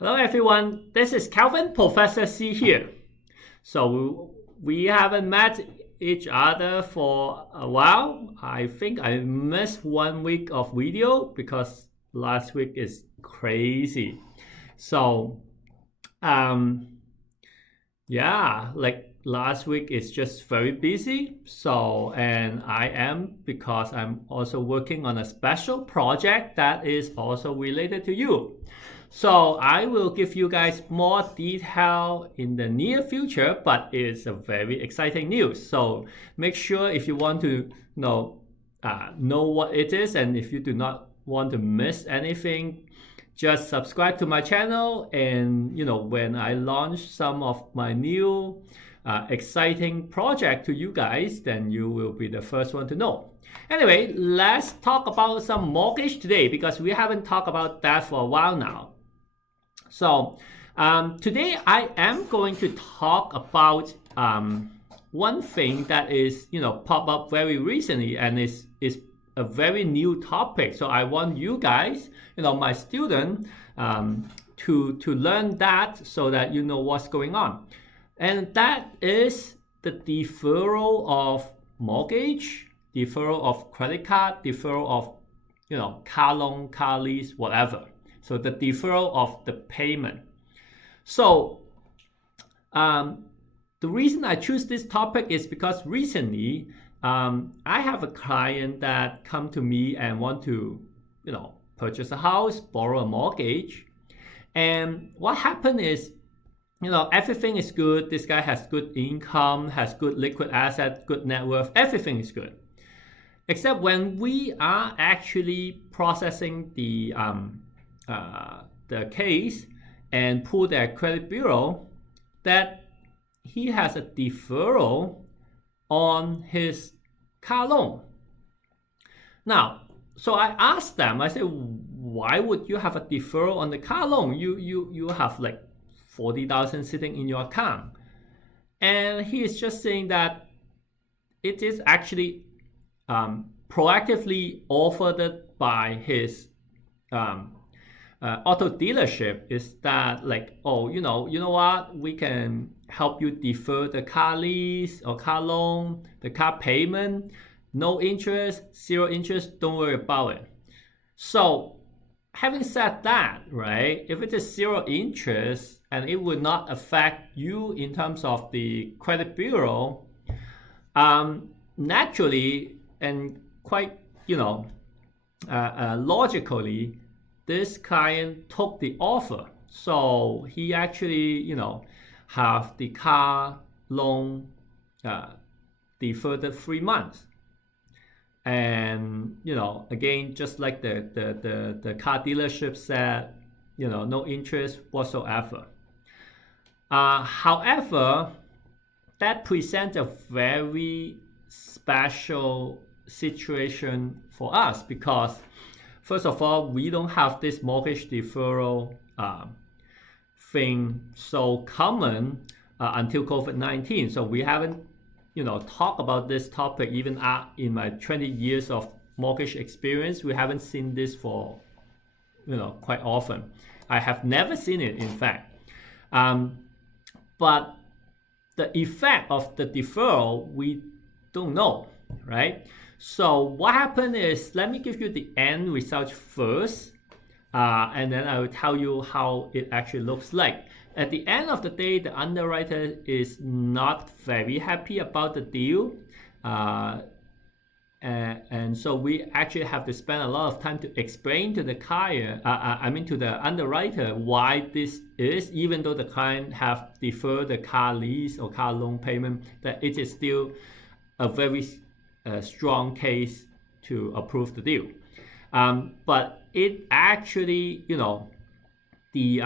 Hello everyone, this is Calvin, Professor C here. So we haven't met each other for a while. I think I missed 1 week of video because last week is crazy. So um yeah, like last week is just very busy. And I am because I'm also working on a special project that is also related to you. So I will give you guys more detail in the near future, but it's a very exciting news. So make sure if you want to know what it is, and if you do not want to miss anything, just subscribe to my channel. And when I launch some of my new exciting project to you guys, then you will be the first one to know. Anyway, let's talk about some mortgage today because we haven't talked about that for a while now. So today I am going to talk about one thing that is pop up very recently and is a very new topic. So I want you guys, my student, to learn that so that you know what's going on, and that is the deferral of mortgage, deferral of credit card, deferral of car loan, car lease, whatever. So the deferral of the payment. So the reason I choose this topic is because recently I have a client that come to me and want to purchase a house, borrow a mortgage. And what happened is, everything is good. This guy has good income, has good liquid asset, good net worth. Everything is good. Except when we are actually processing the case and pull their credit bureau, that he has a deferral on his car loan. Now, so I asked them, I said, why would you have a deferral on the car loan? You have like 40,000 sitting in your account. And he is just saying that it is actually proactively offered by his auto dealership, is that like, oh, you know what, we can help you defer the car lease or car loan, the car payment, no interest, zero interest, don't worry about it. So having said that, right, if it is zero interest and it would not affect you in terms of the credit bureau, naturally and quite logically, this client took the offer. So he actually have the car loan deferred 3 months. And again, just like the car dealership said, no interest whatsoever. However, that presents a very special situation for us because, first of all, we don't have this mortgage deferral thing so common until COVID-19. So we haven't talk about this topic even in my 20 years of mortgage experience. We haven't seen this for quite often. I have never seen it, in fact. But the effect of the deferral, we don't know, right? So what happened is, let me give you the end result first, and then I will tell you how it actually looks like. At the end of the day, the underwriter is not very happy about the deal. And so we actually have to spend a lot of time to explain to the client, to the underwriter, why this is, even though the client have deferred the car lease or car loan payment, that it is still a very strong case to approve the deal. But it actually, the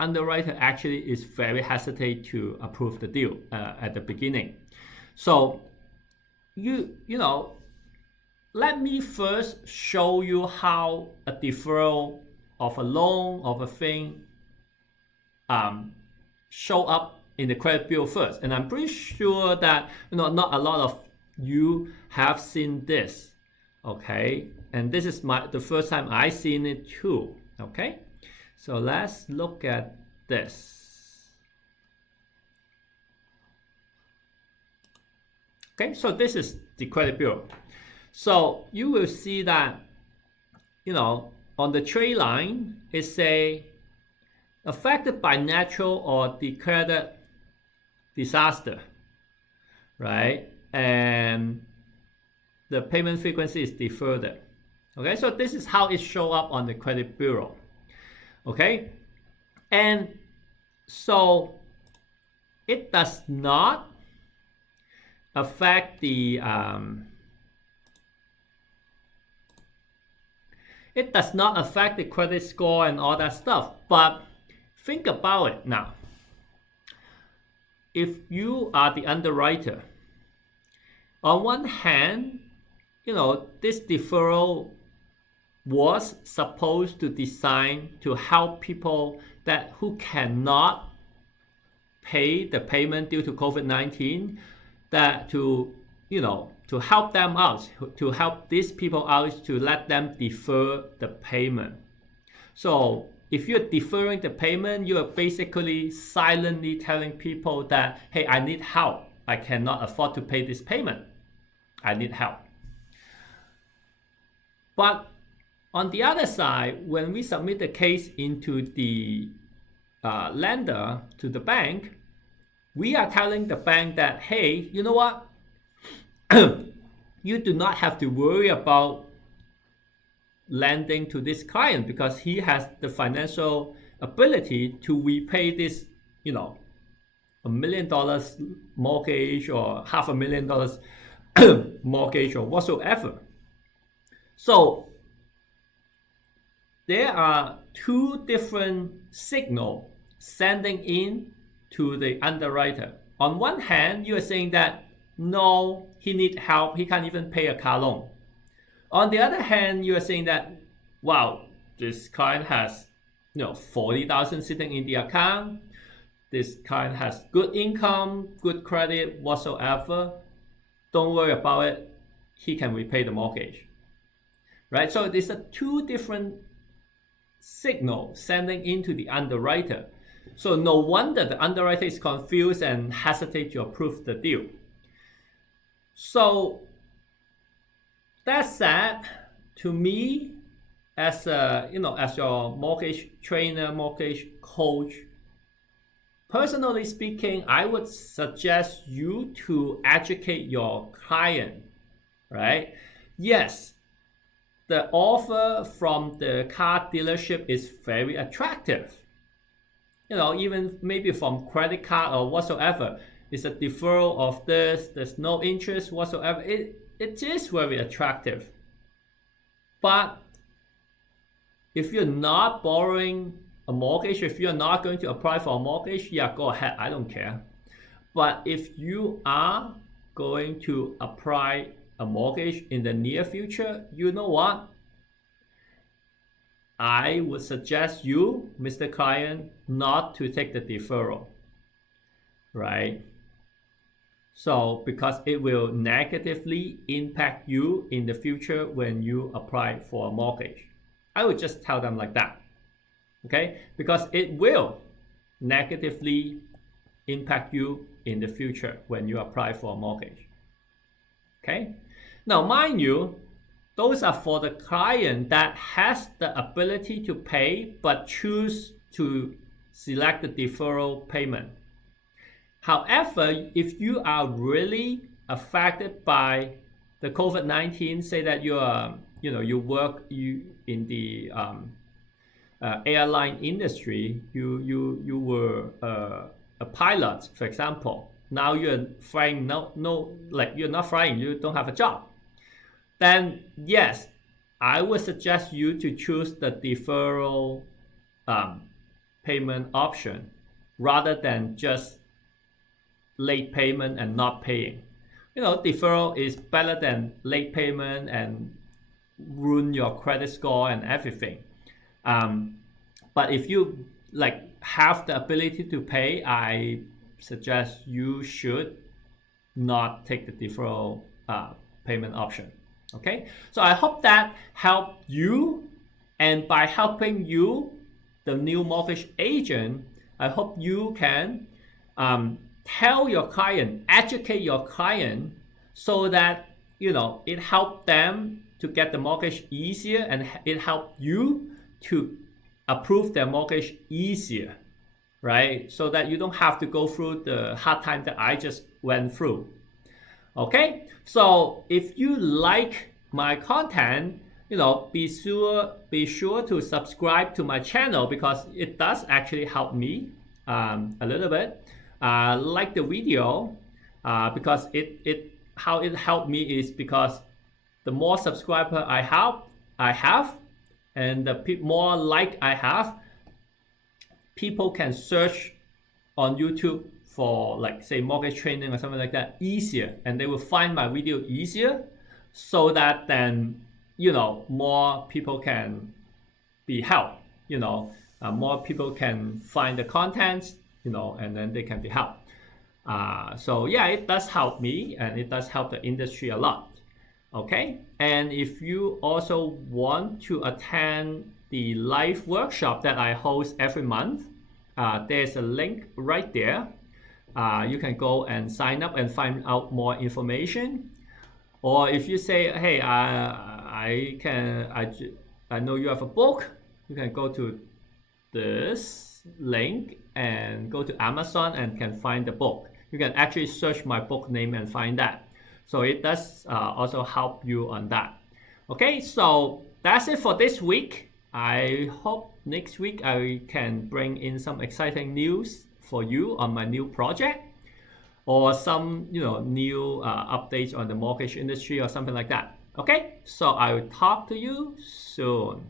underwriter actually is very hesitant to approve the deal at the beginning. So let me first show you how a deferral of a loan, of a thing, show up in the credit bureau first. And I'm pretty sure that not a lot of you have seen this, okay? And this is the first time I seen it too, okay? So let's look at this. Okay, so this is the credit bureau. So you will see that, on the trade line, it say affected by natural or declared disaster, right? And the payment frequency is deferred. Okay, so this is how it show up on the credit bureau. Okay, and so it does not affect the credit score and all that stuff. But think about it now. If you are the underwriter, on one hand, this deferral was supposed to design to help people who cannot pay the payment due to COVID-19, to help them out, to help these people out, to let them defer the payment. So if you're deferring the payment, you are basically silently telling people that, hey, I need help. I cannot afford to pay this payment. I need help. But on the other side, when we submit the case into the lender, to the bank, we are telling the bank that, hey, you know what? You do not have to worry about lending to this client because he has the financial ability to repay this, $1 million mortgage or $500,000 mortgage or whatsoever. So there are two different signals sending in to the underwriter. On one hand, you are saying that no, he needs help, he can't even pay a car loan. On the other hand, you are saying that, wow, this client has 40,000 sitting in the account. This client has good income, good credit whatsoever. Don't worry about it. He can repay the mortgage. Right? So there's two different signals sending into the underwriter. So no wonder the underwriter is confused and hesitate to approve the deal. So that said, to me, as your mortgage trainer, mortgage coach, personally speaking, I would suggest you to educate your client, right? Yes, the offer from the car dealership is very attractive. Even maybe from credit card or whatsoever, it's a deferral of this, there's no interest whatsoever. It is very attractive. But if you're not borrowing a mortgage, if you're not going to apply for a mortgage, yeah, go ahead, I don't care. But if you are going to apply a mortgage in the near future, you know what? I would suggest you, Mr. Client, not to take the deferral, right? So, because it will negatively impact you in the future when you apply for a mortgage. I would just tell them like that, okay? Because it will negatively impact you in the future when you apply for a mortgage, okay? Now, mind you, those are for the client that has the ability to pay but choose to select the deferral payment. However, if you are really affected by the COVID-19, say that you work in the airline industry, you were a pilot, for example. Now you're flying, you're not flying, you don't have a job. Then yes, I would suggest you to choose the deferral payment option rather than just late payment and not paying. Deferral is better than late payment and ruin your credit score and everything. But if you have the ability to pay, I suggest you should not take the deferral payment option. Okay, so I hope that helped you, and by helping you, the new mortgage agent, I hope you can tell your client, educate your client, so that it helps them to get the mortgage easier, and it helps you to approve their mortgage easier, right? So that you don't have to go through the hard time that I just went through. Okay, so if you like my content, be sure to subscribe to my channel, because it does actually help me a little bit. Like the video, because how it helped me is because the more subscriber I have, and the more like I have, people can search on YouTube for, like, say, mortgage training or something like that easier, and they will find my video easier, so that then more people can be helped. More people can find the content, and then they can be helped. So yeah, it does help me, and it does help the industry a lot. Okay, and if you also want to attend the live workshop that I host every month, there's a link right there. You can go and sign up and find out more information. Or if you say, hey, I know you have a book, you can go to this link and go to Amazon and can find the book. You can actually search my book name and find that. So it does also help you on that. Okay, so that's it for this week. I hope next week I can bring in some exciting news for you on my new project, or some new updates on the mortgage industry or something like that. Okay, so I will talk to you soon.